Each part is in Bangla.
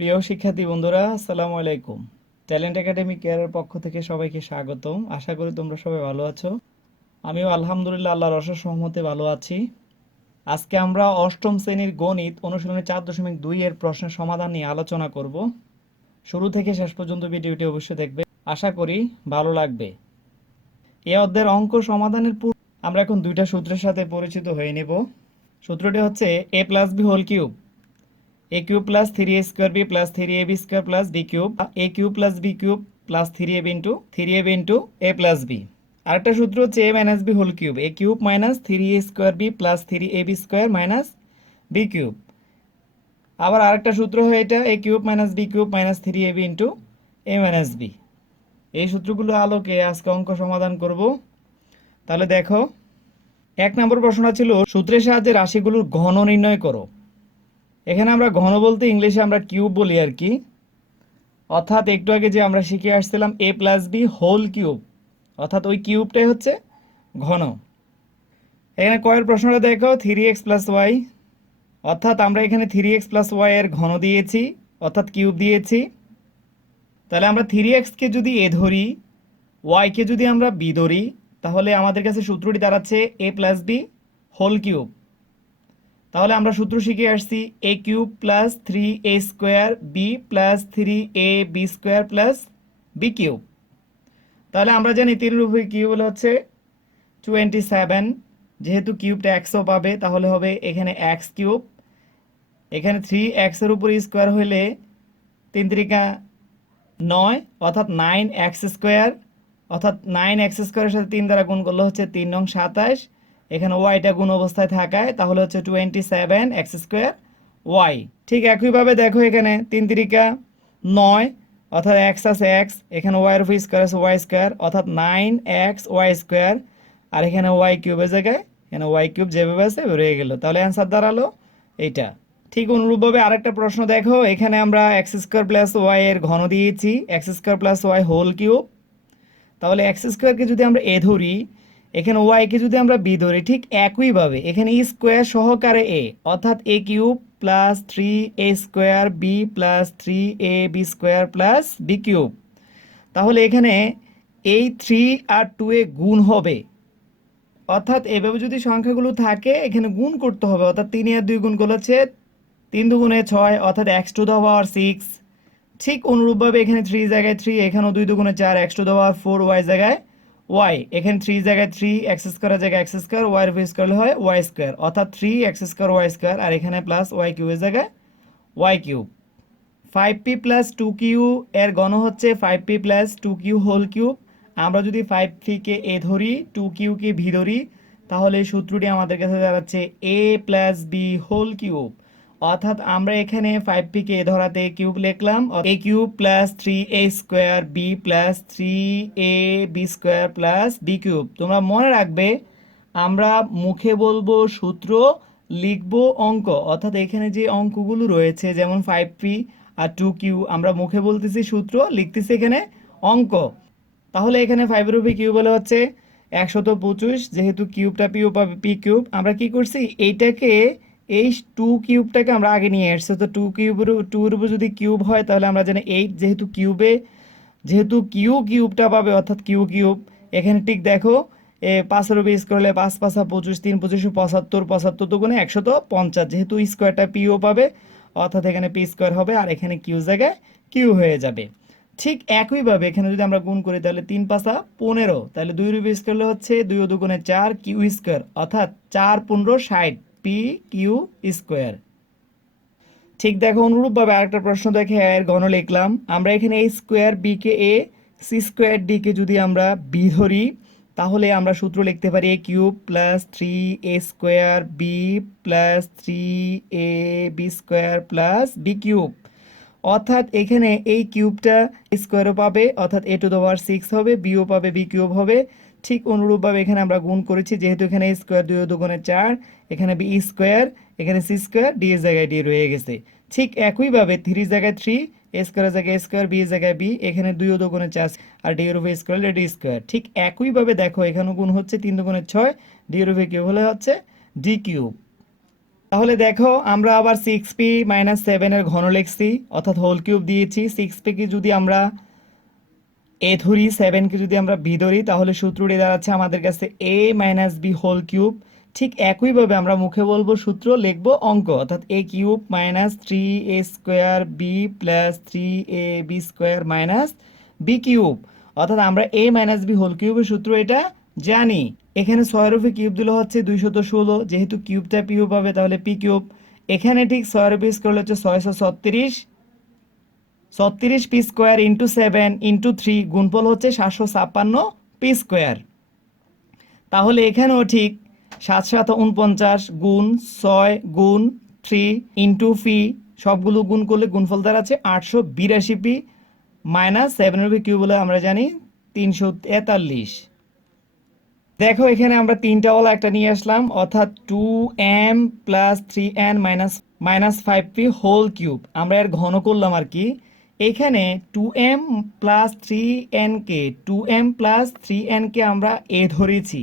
প্রিয় শিক্ষার্থী বন্ধুরা, আসসালামু আলাইকুম। ট্যালেন্ট একাডেমি কেয়ারের পক্ষ থেকে সবাইকে স্বাগতম। আশা করি তোমরা সবাই ভালো আছো। আমিও আলহামদুলিল্লাহ আল্লাহর অশেষ রহমতে ভালো আছি। আজকে আমরা অষ্টম শ্রেণীর গণিত অনুশীলনী 4.2 এর প্রশ্নের সমাধান নিয়ে আলোচনা করব। শুরু থেকে শেষ পর্যন্ত ভিডিওটি অবশ্যই দেখবে, আশা করি ভালো লাগবে। এই অধ্যায়ের অঙ্ক সমাধানের পূর্বে আমরা এখন দুইটা সূত্রের সাথে পরিচিত হয়ে নেব। সূত্রটি হচ্ছে a plus b whole cube, a cube plus 3a square b plus 3ab square plus b cube, a cube plus b cube plus 3ab into a plus b। আরেকটা সূত্র হচ্ছে a minus b whole cube, a cube minus 3a square b plus 3ab square minus b cube। আবার আরেকটা সূত্র হয় এটা a cube minus b cube minus 3ab into a minus b। এই সূত্রগুলো আলোকে আজকে অঙ্ক সমাধান করব। তাহলে দেখো, 1 নম্বর প্রশ্নটা ছিল সূত্রের সাহায্যে রাশিগুলোর ঘন নির্ণয় করো। এখানে আমরা ঘন বলতে ইংলিশে আমরা কিউব বলি আর কি, অর্থাৎ একটু আগে যে আমরা শিখে আসছিলাম a plus b whole cube, অর্থাৎ ওই কিউবটাই হচ্ছে ঘন। এখানে কয়ের প্রশ্নটা দেখো 3x প্লাস ওয়াই, অর্থাৎ আমরা এখানে 3x প্লাস ওয়াই এর ঘন দিয়েছি, অর্থাৎ কিউব দিয়েছি। তাহলে আমরা 3xকে যদি এ ধরি, ওয়াইকে যদি আমরা বি ধরি, তাহলে আমাদের কাছে সূত্রটি দাঁড়াচ্ছে a plus b whole cube. তাহলে আমরা সূত্র শিখে আসছি a cube plus 3a square B plus 3ab square plus B cube. তাহলে আমরা জানি 3 উপরে কিউব হলে হচ্ছে 27, যেহেতু কিউবটা এক্সও পাবে তাহলে হবে এখানে এক্স কিউব, এখানে 3x এর উপর স্কোয়ার হলে 3 3 9, অর্থাৎ 9x স্কোয়ার, অর্থাৎ 9x স্কোয়ারের সাথে 3 দ্বারা গুণ করলে হচ্ছে 3 নং 27, এখানে ওয়াইটা গুণ অবস্থায় থাকায় তাহলে হচ্ছে 27x স্কোয়ার ওয়াই। ঠিক একইভাবে দেখো এখানে 3 3 9, অর্থাৎ এক্স আছে এক্স, এখানে ওয়াইয়ের উপর স্কোয়ার আছে ওয়াই স্কোয়ার, অর্থাৎ 9x ওয়াই স্কোয়ার, আর এখানে ওয়াই কিউবের জায়গায় এখানে ওয়াই কিউব যেভাবে আছে রয়ে গেল। তাহলে অ্যান্সার দাঁড়ালো এইটা। ঠিক অনুরূপভাবে আরেকটা প্রশ্ন দেখো, এখানে আমরা এক্স স্কোয়ার প্লাস ওয়াই এর ঘন দিয়েছি, x square plus y whole cube. তাহলে এক্স স্কোয়ারকে যদি আমরা এ ধরি, এখানে ওয়াইকে যদি আমরা বি ধরি, ঠিক একইভাবে এখানে স্কোয়ার সহকারে এ, অর্থাৎ A cube plus 3a square B plus 3ab square plus B cube. তাহলে এখানে এই 3 আর 2 এ গুণ হবে, অর্থাৎ এভাবে যদি সংখ্যাগুলো থাকে এখানে গুণ করতে হবে, অর্থাৎ 3 আর 2 গুণ করলে হচ্ছে 3 দুগুণে 6, অর্থাৎ এক্স টু দ্য পাওয়ার 6। ঠিক অনুরূপভাবে এখানে 3 জায়গায় 3, এখানেও 2 দুগুণে 4, x to the power 4, y জায়গায় ওয়াই, এখানে 3 জায়গায় 3, এক্স স্কোয়ারের জায়গায় এক্স স্কোয়ার, ওয়াই এর স্কোয়ার হয় ওয়াই স্কোয়ার, অর্থাৎ 3x স্কোয়ার ওয়াই স্কোয়ার, আর এখানে প্লাস ওয়াই কিউবের জায়গায় Y cube. 5p plus 2q এর ঘন হচ্ছে 5p plus 2q whole cube. আমরা যদি 5pকে এ ধরি, 2qকে ভি ধরি, তাহলে এই সূত্রটি আমাদের কাছে দাঁড়াচ্ছে a plus b whole cube. অর্থাৎ আমরা এখানে 5pকে এ ধরাতে কিউব লিখলাম, a cube plus 3a square B plus 3ab square plus B cube. তোমরা মনে রাখবে আমরা মুখে বলবো সূত্র, লিখবো অঙ্ক, অর্থাৎ এখানে যে অঙ্কগুলো রয়েছে যেমন 5p আর 2q, আমরা মুখে বলতেছি সূত্র, লিখতেছি এখানে অঙ্ক। তাহলে এখানে 5 এর উপরে কিউব হলে হচ্ছে 125, যেহেতু কিউবটা পিও পাবে পি কিউব, আমরা কি করছি এইটাকে এই 2 কিউবটাকে আমরা আগে নিয়ে আসছি, তো 2 কিউবের 2 এর উপর যদি কিউব হয় তাহলে আমরা জানি 8, যেহেতু কিউবে যেহেতু কিউ কিউবটা পাবে অর্থাৎ কিউ কিউব। এখানে ঠিক দেখো 5 এর উপর স্কোয়ার হলে 5 5 25, 3 25 75, 75 দুগুণে 150, যেহেতু স্কোয়ারটা পিও পাবে অর্থাৎ এখানে পি স্কোয়ার হবে, আর এখানে কিউ জায়গায় কিউ হয়ে যাবে। ঠিক একইভাবে এখানে যদি আমরা গুণ করি তাহলে 3 5 15, তাহলে 2 এর উপর স্কোয়ার হলে হচ্ছে 2 দুগুণে 4 কিউ স্কোয়ার, অর্থাৎ 4 15 60 পি কিউ স্কোয়ার। ঠিক দেখো অনুরূপভাবে আরেকটা প্রশ্ন দেখে এর ঘন লিখলাম, আমরা এখানে a স্কোয়ার বি কে এ, সি স্কোয়ার ডি কে যদি আমরা বি ধরি, তাহলে আমরা সূত্র লিখতে পারি a cube plus 3a square B plus 3ab square plus B cube. অর্থাৎ এখানে এই কিউবটা স্কোয়ারও পাবে, অর্থাৎ a টু দ্য পাওয়ার 6 হবে, বিও পাবে বি কিউব হবে। ঠিক অনুরূপভাবে এখানে আমরা গুণ করেছি, যেহেতু এখানে স্কোয়ার 2 দুগুণে 4, এখানে বি স্কোয়ার, এখানে সি স্কোয়ার, ডি এর জায়গায় ডি রয়ে গেছে। ঠিক একইভাবে 3 জায়গায় 3, এ স্কোয়ারের জায়গায় স্কোয়ার, বি এর জায়গায় বি, এখানে 2 দুগুণে 4, আর ডি এর উপরে স্কোয়ার হলে ডি স্কোয়ার। ঠিক একইভাবে দেখো এখানেও গুণ হচ্ছে 3 দুগুণে 6, ডি এর উপরে কিউব হলে হচ্ছে ডি কিউব। তাহলে দেখো আমরা আবার 6p-7 এর ঘন লিখছি, অর্থাৎ হোল কিউব দিয়েছি। 6p কে যদি আমরা এ ধরি, 7 কে যদি আমরা বি ধরি, তাহলে সূত্রটি দাঁড়াচ্ছে আমাদের কাছে a minus b whole cube. ঠিক একইভাবে আমরা মুখে বলবো, সূত্র লিখবো অঙ্ক, অর্থাৎ a cube minus 3a square B plus 3ab square minus b cube. অর্থাৎ আমরা a মাইনাস বি হোল কিউবের সূত্র এটা জানি। এখানে 6 রুপে কিউব দিলে হচ্ছে 216, যেহেতু কিউবটা পিউ পাবে তাহলে পি কিউব। এখানে ঠিক 6 রুপে স্কোয়ার হচ্ছে 636, 36 পি স্কোয়ার ইন্টু 7 ইন্টু 3 গুণফল হচ্ছে 756 পি স্কোয়ার। তাহলে এখানেও ঠিক 7 7 49 গুণ 6 গুণ 3 ইন্টু পি, সবগুলো গুণ করলে গুণফল দাঁড়াচ্ছে 882 পি মাইনাস 7 এর কিউব বলে আমরা জানি 343। দেখো এখানে আমরা তিনটা ওলা একটা নিয়ে আসলাম, অর্থাৎ 2m plus 3n minus minus 5p whole cube. আমরা এর ঘন করলাম আর কি। এখানে 2m প্লাস 3n কে 2m প্লাস 3n কে আমরা a ধরেছি,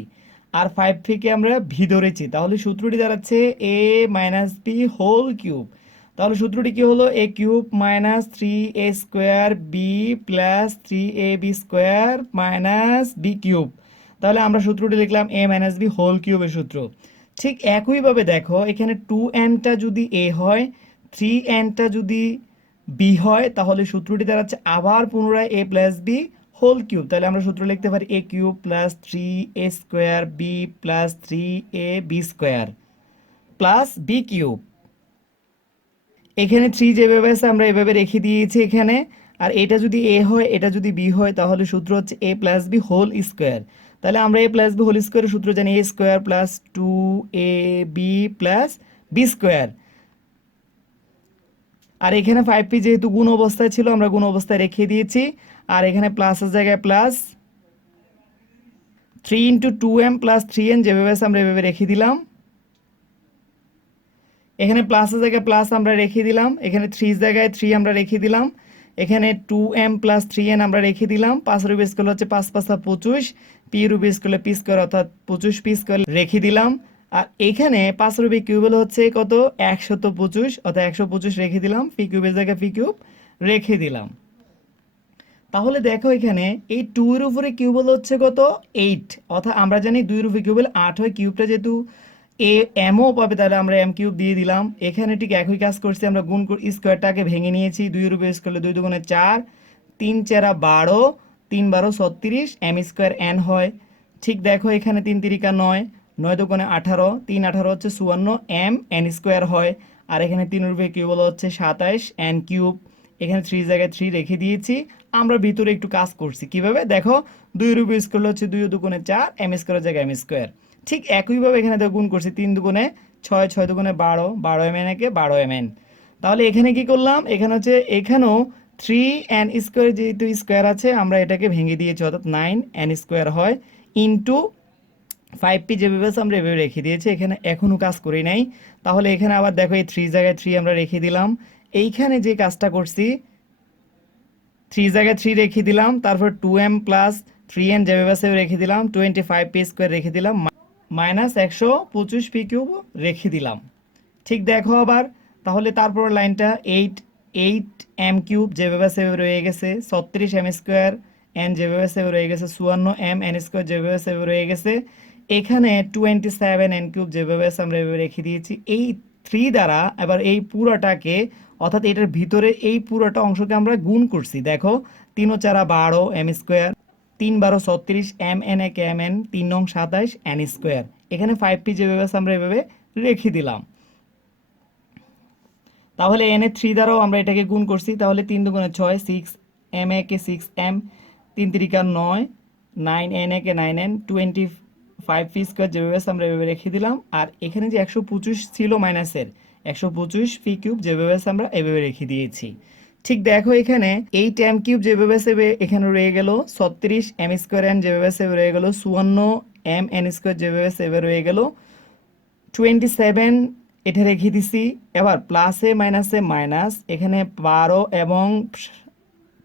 আর 5p কে আমরা v ধরেছি। তাহলে সূত্রটি দাঁড়াচ্ছে a minus b whole cube. তাহলে সূত্রটি কি হলো? a cube minus 3a square b plus 3ab square minus b cube. তাহলে আমরা সূত্রটি লিখলাম a মাইনাস বি হোল কিউবের সূত্র। ঠিক একইভাবে দেখো এখানে 2nটা যদি a হয়, 3nটা যদি b হয়, তাহলে সূত্রটি দাঁড়াচ্ছে আবার পুনরায় a plus b whole cube. তাহলে আমরা সূত্র লিখতে পারি a cube plus 3a square b plus 3ab square plus B cube. এখানে 3 যেভাবে আছে আমরা এভাবে রেখে দিয়েছি এখানে। আর এটা যদি a হয়, এটা যদি b হয়, তাহলে সূত্র হচ্ছে a plus b whole square. তাহলে আমরা a প্লাস বি হোল স্কোয়ারের সূত্র জানি a স্কোয়ার প্লাস 2ab প্লাস বি স্কোয়ার। আর এখানে 5p যেহেতু গুণ অবস্থায় ছিল, আমরা গুণ অবস্থায় রেখে দিয়েছি। আর এখানে প্লাসের জায়গায় plus 3 into 2m plus 3n যেভাবে আছে আমরা এভাবে রেখে দিলাম। এখানে প্লাসের জায়গায় প্লাস আমরা রেখে দিলাম, এখানে 3 জায়গায় 3 আমরা রেখে দিলাম, এখানে 2m প্লাস 3n আমরা রেখে দিলাম। 5 রুপি স্কোয়ার হচ্ছে 5 5 25, P rupee square P square অর্থাৎ 25 পি স্কোয়ার রেখে দিলাম। আর এখানে 5 রুপি কিউবেল হচ্ছে কত? 125, অর্থাৎ 125 রেখে দিলাম, পি কিউবের জায়গায় পি কিউব রেখে দিলাম। তাহলে দেখো এখানে এই 2 এর উপরে কিউবেল হচ্ছে কত? 8, অর্থাৎ আমরা জানি 2 এর উপরে কিউবেল 8 হয়। কিউবটা যেহেতু এ এমও পাবে, তাহলে আমরা এম কিউব দিয়ে দিলাম। এখানে ঠিক একই কাজ করছি, আমরা গুণ স্কোয়ারটাকে ভেঙে নিয়েছি। 2 এর উপরে স্কোয়ার 2 দুগুণে 4, 3 4 12, 3 12 36, এম স্কোয়ার এন হয়। ঠিক দেখো এখানে 3 তিরিকা 9, 9 দুগুণে 18, 3 18 হচ্ছে 54, এম এন স্কোয়ার হয়। আর এখানে 3 এর উপরে কিউব হচ্ছে 27 এন কিউব। এখানে 3 জায়গায় 3 রেখে দিয়েছি। আমরা ভিতরে একটু কাজ করছি কিভাবে দেখো, 2 রুপি স্কোয়ার হচ্ছে 2 দুগুণে 4, এম স্কোয়ারের জায়গায় এম স্কোয়ার। ঠিক একইভাবে এখানে দেখো গুণ করছি, 3 দুগুণে 6, 6 দুগুণে 12, 12 এম এন একে 12 এম এন। তাহলে এখানে কি করলাম? এখানে হচ্ছে এখানেও 3 এন স্কোয়ার যেহেতু স্কোয়ার আছে, আমরা এটাকে ভেঙে দিয়েছি, অর্থাৎ 9 এন স্কোয়ার হয় ইন্টু 5p যেভাবে আছে আমরা এভাবে রেখে দিয়েছি। এখানে এখনও কাজ করি নাই। তাহলে এখানে আবার দেখো এই 3 জায়গায় 3 আমরা রেখে দিলাম। এইখানে যে কাজটা করছি, 3 জায়গায় 3 রেখে দিলাম, তারপর 2m প্লাস 3n যেভাবে আছে রেখে দিলাম, 25p স্কোয়ার রেখে দিলাম, মাইনাস 125 পি কিউব রেখে দিলাম। ঠিক দেখো আবার, তাহলে তারপর লাইনটা 8 এম কিউব যেভাবে আছে সেভাবে রয়ে গেছে, 36 এম স্কোয়ার এন যেভাবে আছে সেভাবে রয়ে গেছে, 54 এম এন স্কোয়ার যেভাবে আছে সেভাবে রয়ে গেছে। এখানে 27 এন কিউব যেভাবে আছে আমরা এভাবে রেখে দিয়েছি। এই 3 দ্বারা এবার এই পুরোটাকে, অর্থাৎ এটার ভিতরে এই পুরোটা অংশকে আমরা গুণ করছি। দেখো 3 ও 4 12 এম স্কোয়ার, 3 12 36, এম এন এ কে এম এন, 3 নং 27 এন স্কোয়ার। এখানে 5p যেভাবে আছে আমরা এভাবে রেখে দিলাম। তাহলে এন এ 3 দ্বারাও আমরা এটাকে গুণ করছি, তাহলে 3 দুগুণে 6, 6 এম এ কে 6 এম, 3 তিরিকা 9, 9 এন এ কে 9 এন, 25 পি স্কোয়ার যেভাবে আছে আমরা এভাবে রেখে দিলাম। আর এখানে যে 125 ছিল মাইনাসের, 125 পি কিউব যেভাবে আছে আমরা এভাবে রেখে দিয়েছি। ঠিক দেখো এখানে 8 এম কিউব যেভাবে আছে এখানে রয়ে গেল, 36 এম স্কোয়ার এন যেভাবে আছে রয়ে গেল, 54 এম এন স্কোয়ার যেভাবে আছে এভাবে রয়ে গেল, 27 এটা রেখে দিছি। এবার প্লাসে মাইনাসে মাইনাস, এখানে 12 এবং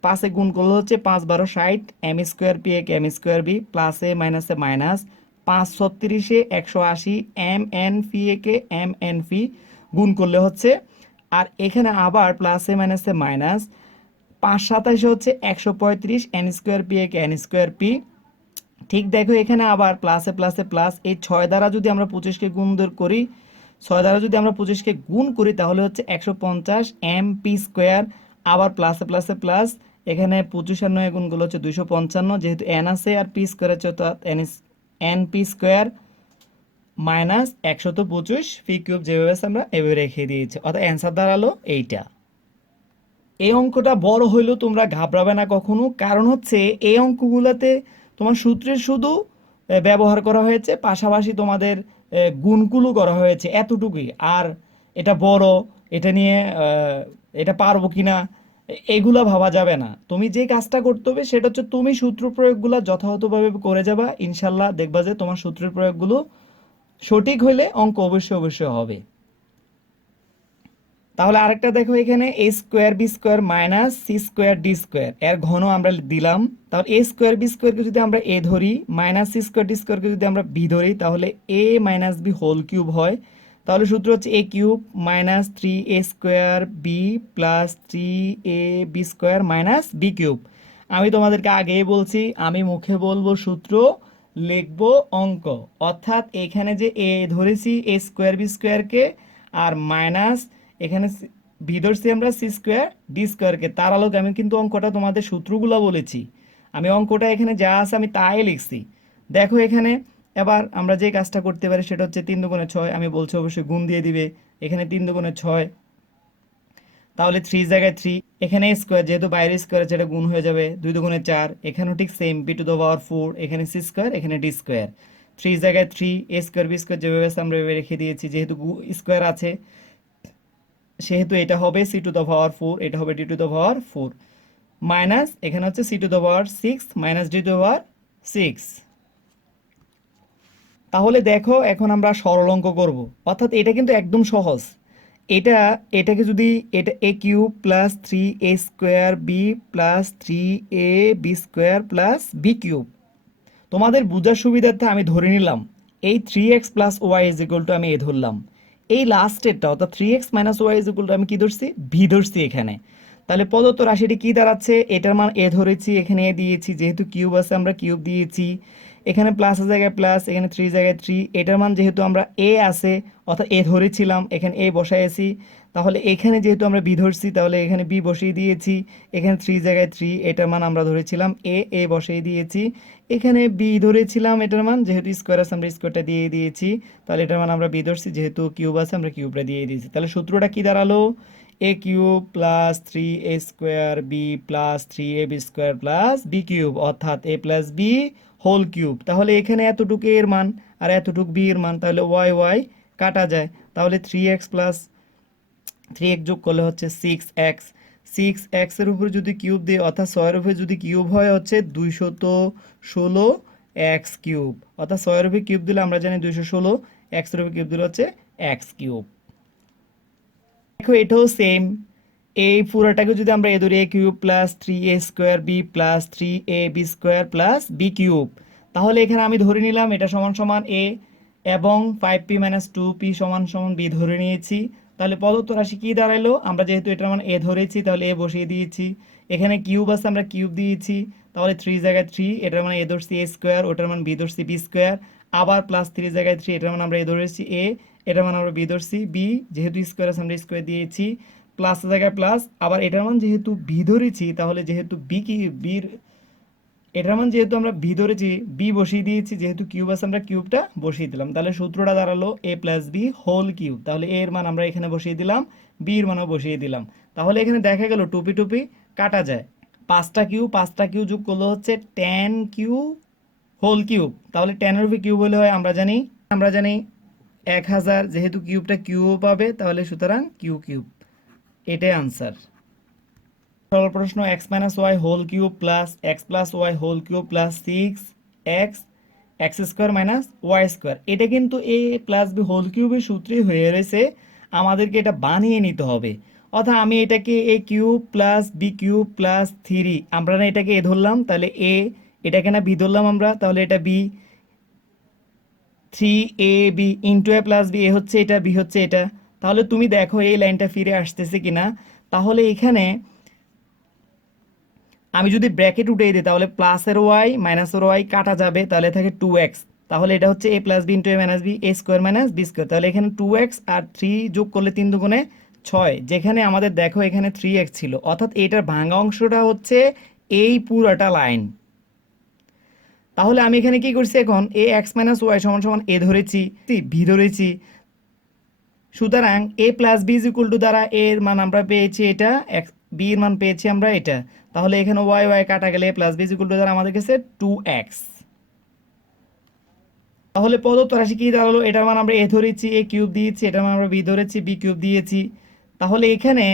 5 গুণ করলে হচ্ছে 5 12 60, এম স্কোয়ার পি এক এম স্কোয়ার বি, প্লাসে মাইনাসে মাইনাস, 5 36 180, এম এন ফি একে এম এন ফি গুণ করলে হচ্ছে। আর এখানে আবার প্লাসে মাইনাসে মাইনাস, 5 × 27 হচ্ছে 135, এন স্কোয়ার পি একে এন স্কোয়ার পি। ঠিক দেখো এখানে আবার প্লাসে প্লাসে প্লাস, এই 6 দ্বারা যদি আমরা 25কে গুণ করি, 6 দ্বারা যদি আমরা 25কে গুণ করি তাহলে হচ্ছে 150 এম পি স্কোয়ার। আবার প্লাসে প্লাসে প্লাস, এখানে 25 আর 9 গুণগুলো হচ্ছে 255, যেহেতু এন আছে আর পি স্কোয়ার হচ্ছে তো N P square minus 125 P cube, যেভাবে আছে আমরা এভাবে রেখে দিয়েছি, অর্থাৎ অ্যান্সার দাঁড়ালো এইটা। এই অঙ্কটা বড় হইলেও তোমরা ঘাবড়াবে না কখনো, কারণ হচ্ছে এই অঙ্কগুলোতে তোমার সূত্রের শুধু ব্যবহার করা হয়েছে, পাশাপাশি তোমাদের গুণগুলো করা হয়েছে এতটুকুই। আর এটা বড়, এটা নিয়ে এটা পারবো কিনা এগুলা ভাবা যাবে না। তুমি যে কাজটা করতে হবে সেটা হচ্ছে তুমি সূত্র প্রয়োগগুলো যথাযথভাবে করে যাবা, ইনশাল্লাহ দেখবা যে তোমার সূত্রের প্রয়োগগুলো সঠিক হইলে অঙ্ক অবশ্যই অবশ্যই হবে। তাহলে আরেকটা দেখো, এখানে a square b square minus c square d square এর ঘন আমরা দিলাম। তাহলে এ স্কোয়ার বি স্কোয়ারকে যদি আমরা এ ধরি, মাইনাস সি স্কোয়ার ডি স্কোয়ারকে যদি আমরা বি ধরি, তাহলে a minus b whole cube হয়। তাহলে সূত্র হচ্ছে a cube minus 3a square B plus 3a b square minus b cube. আমি তোমাদেরকে আগেই বলছি, আমি মুখে বলবো সূত্র, লিখবো অঙ্ক। অর্থাৎ এখানে যে এ ধরেছি এ স্কোয়ার বি স্কোয়ারকে, আর মাইনাস এখানে ভি ধরছি আমরা সি স্কোয়ার ডি স্কোয়ারকে, তার আলোকে আমি কিন্তু অঙ্কটা তোমাদের সূত্রগুলো বলেছি। আমি অঙ্কটা এখানে যা আছে আমি তাই লিখছি। দেখো এখানে এবার আমরা যে কাজটা করতে পারি সেটা হচ্ছে 3 × 6, আমি বলছি অবশ্যই গুণ দিয়ে দিবে। এখানে 3 × 6, তাহলে 3 জায়গায় 3, এখানে স্কোয়ার যেহেতু বাইরে স্কোয়ার আছে এটা গুণ হয়ে যাবে। 2 × 4, এখানেও ঠিক same, b to the power 4, এখানে সি স্কোয়ার এখানে ডি স্কোয়ার। 3 জায়গায় 3, এ স্কোয়ার বি স্কোয়ার যেভাবে আছে আমরা এভাবে রেখে দিয়েছি, যেহেতু স্কোয়ার আছে সেহেতু এটা হবে সি টু দ্য পাওয়ার 4, এটা হবে d to the power 4, minus এখানে হচ্ছে c to the power 6 minus d to the power 6। তাহলে দেখো এখন আমরা সরল অঙ্ক করব, অর্থাৎ এটা কিন্তু একদম সহজ। এটাকে যদি এটা a cube plus 3a square B plus 3a b square plus B cube, তোমাদের বোঝার সুবিধার্থে আমি ধরে নিলাম এই 3x plus y is equal to আমি এ ধরলাম। এই লাস্টেরটা অর্থাৎ 3x minus y is equal to আমি কি ধরছি, ভি ধরছি এখানে। তাহলে প্রদত্ত রাশিটি কি দাঁড়াচ্ছে, এটার মান এ ধরেছি, এখানে এ দিয়েছি, যেহেতু কিউব আছে আমরা কিউব দিয়েছি, এখানে প্লাসের জায়গায় প্লাস, এখানে 3 জায়গায় 3, এটার মান যেহেতু আমরা এ আছে অর্থাৎ এ ধরেছিলাম, এখানে এ বসাইছি। তাহলে এখানে যেহেতু আমরা বি ধরছি তাহলে এখানে বি বসিয়ে দিয়েছি, এখানে 3 জায়গায় 3, এটার মান আমরা ধরেছিলাম এ বসিয়ে দিয়েছি। এখানে বি ধরেছিলাম, এটার মান যেহেতু স্কোয়ার আছে আমরা স্কোয়ারটা দিয়ে দিয়েছি, তাহলে এটার মান আমরা বি ধরছি, যেহেতু কিউব আছে আমরা কিউবটা দিয়ে দিয়েছি। তাহলে সূত্রটা কি দাঁড়ালো, a cube plus 3a square B plus 3ab square plus B cube, অর্থাৎ a plus b whole cube. তাহলে এখানে এতটুকু এর মান আর এতটুকু বি এর মান, তাহলে ওয়াই ওয়াই কাটা যায়। তাহলে 3x প্লাস 3x যোগ করলে হচ্ছে 6x, 6x এর উপরে যদি কিউব দিই অর্থাৎ 6 এর উপরে যদি কিউব হয় হচ্ছে 216 x কিউব, অর্থাৎ 6 এর উপরে কিউব দিলে আমরা জানি 216, x এর উপরে কিউব দিলে হচ্ছে x কিউব। দেখো এটাও সেম, এই পুরোটাকে যদি আমরা এ ধরি a cube plus 3a square B plus 3ab square plus B cube, তাহলে এখানে আমি ধরে নিলাম এটা সমান সমান এ এবং 5p মাইনাস 2p সমান সমান বি ধরে নিয়েছি। তাহলে প্রদত্ত রাশি কি দাঁড়াইলো, আমরা যেহেতু এটার মান এ ধরেছি তাহলে এ বসিয়ে দিয়েছি, এখানে কিউব আছে আমরা কিউব দিয়েছি, তাহলে 3 জায়গায় 3, এটার মানে এ ধরছি এ স্কোয়ার, ওটার মান বি ধরছি বি স্কোয়ার, আবার প্লাস 3 জায়গায় 3, এটার মানে আমরা এ ধরেছি এ, এটার মানে আমরা বি ধরছি বি, যেহেতু স্কোয়ার আছে আমরা স্কোয়ার দিয়েছি, প্লাস জায়গায় প্লাস, আবার এটার মান যেহেতু বি ধরেছি তাহলে যেহেতু বি কি বির, এটার মান যেহেতু আমরা বি ধরেছি বি বসিয়ে দিয়েছি, যেহেতু কিউব আছে আমরা কিউবটা বসিয়ে দিলাম। তাহলে সূত্রটা দাঁড়ালো এ প্লাস বি হোল কিউব, তাহলে এর মান আমরা এখানে বসিয়ে দিলাম, বি এর মানও বসিয়ে দিলাম। তাহলে এখানে দেখা গেল টুপি টুপি কাটা যায়, 5টা কিউ যোগ করলে হচ্ছে 10 কিউ হোল কিউব। তাহলে 10 এর উপরে কিউব হলে হয় আমরা জানি 1000, যেহেতু কিউবটা কিউব পাবে তাহলে সুতরাং কিউ কিউব, এটাই আনসার। সরল প্রশ্ন, x minus y whole cube plus x plus y whole cube plus 6x x square minus y square, এটা কিন্তু এ প্লাস বি হোল কিউবের সূত্রেই হয়ে রয়েছে, আমাদেরকে এটা বানিয়ে নিতে হবে। অর্থাৎ আমি এটাকে a cube plus B cube plus 3, আমরা না এটাকে এ ধরলাম তাহলে এ, এটাকে না বি ধরলাম আমরা তাহলে এটা B, 3ab into a plus B, এ হচ্ছে এটা বি হচ্ছে এটা, তাহলে তুমি দেখো এই লাইনটা ফিরে আসতেছে কিনা। তাহলে এখানে আমি যদি ব্র্যাকেট উঠিয়ে দিই তাহলে প্লাসের ওয়াই মাইনাসের ওয়াই কাটা যাবে, তাহলে থাকে 2x। তাহলে এটা হচ্ছে a plus b into a minus b, a square minus b square. তাহলে এখানে 2x আর 3 যোগ করলে 3 দুগুণে 6, যেখানে আমাদের দেখো এখানে 3x ছিল, অর্থাৎ এটার ভাঙা অংশটা হচ্ছে এই পুরাটা লাইন। তাহলে আমি এখানে কি করছি, এখন এ এক্স মাইনাস ওয়াই সমান সমান এ ধরেছি, ভি ধরেছি। সুতরাং a plus b is equal to দ্বারা এর মান আমরা পেয়েছি এটা, এক্স বি এর মান পেয়েছি আমরা এটা। তাহলে এখানে ওয়াই ওয়াই কাটা গেলে a plus b is equal to দ্বারা আমাদের কাছে 2x। তাহলে প্রদত্ত রাশি কি দাঁড়ালো, এটার মান আমরা এ ধরেছি, এ কিউব দিয়েছি, এটার মান আমরা বি ধরেছি, বি কিউব দিয়েছি। তাহলে এখানে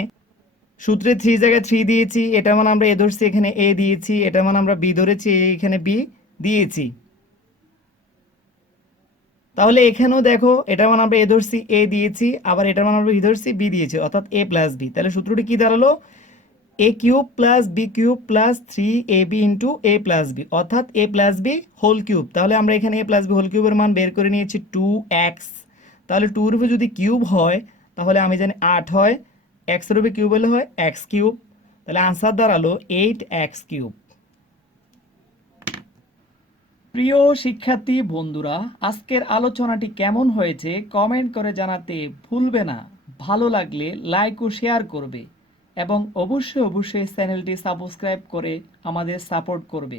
সূত্রে 3 জায়গায় 3 দিয়েছি, এটার মান আমরা এ ধরছি, এখানে এ দিয়েছি, এটার মান আমরা বি ধরেছি, এখানে বি দিয়েছি। তাহলে এখানেও দেখো এটার মান আমরা এ ধরছি, এ দিয়েছি, আবার এটার মান আমরা বি ধরছি, বি দিয়েছি, অর্থাৎ এ প্লাস বি। তাহলে সূত্রটি কি দাঁড়ালো, a cube plus B cube plus 3ab into a plus b, অর্থাৎ a plus b whole cube. তাহলে আমরা এখানে এ প্লাস বি হোল কিউবের মান বের করে নিয়েছি 2x। তাহলে 2 এর উপর যদি কিউব হয় তাহলে আমি জানি 8 হয়, x এর উপর কিউব হলে হয় x কিউব। তাহলে আনসার দাঁড়ালো 8x কিউব। প্রিয় শিক্ষার্থী বন্ধুরা, আজকের আলোচনাটি কেমন হয়েছে কমেন্ট করে জানাতে ভুলবে না। ভালো লাগলে লাইক ও শেয়ার করবে এবং অবশ্যই অবশ্যই চ্যানেলটি সাবস্ক্রাইব করে আমাদের সাপোর্ট করবে।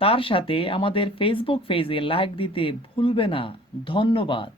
তার সাথে আমাদের ফেসবুক পেজে লাইক দিতে ভুলবে না। ধন্যবাদ।